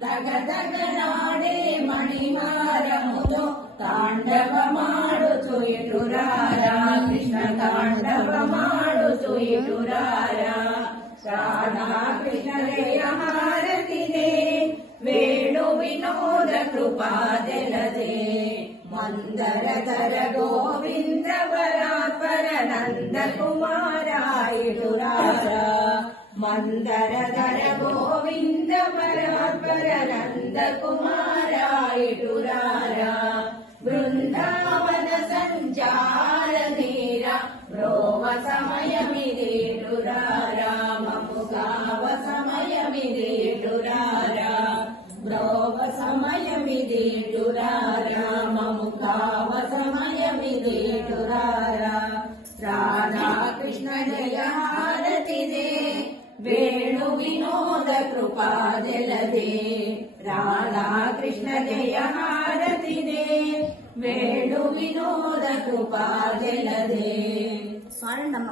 దగదగలాడే మణిహారములో తాండవమాడుచు ఇటురారా కృష్ణ తాండవమాడుచు ఇటురారా రాధా కృష్ణ జయ హారతినే వేణు వినోద కృపాదలదే మందరధర గోవింద వరాపర నంద కుమారాయురారా మందరధర గోవింద వరాపర నంద కుమారాయురారా బృందావన సంచార నీర బ్రోవ సమయమిదేటురారా మముగావ సమయమిదేటురారా బ్రోవ సమయమిదేటురారా మముగావ సమయమిదేటురారా రాధా కృష్ణ జయ హారతిదే వేణు వినోద కృపాదలదే రాధా కృష్ణ జయ హారతిదే వేణు వినోద కృపాదలదే సారీ అమ్మ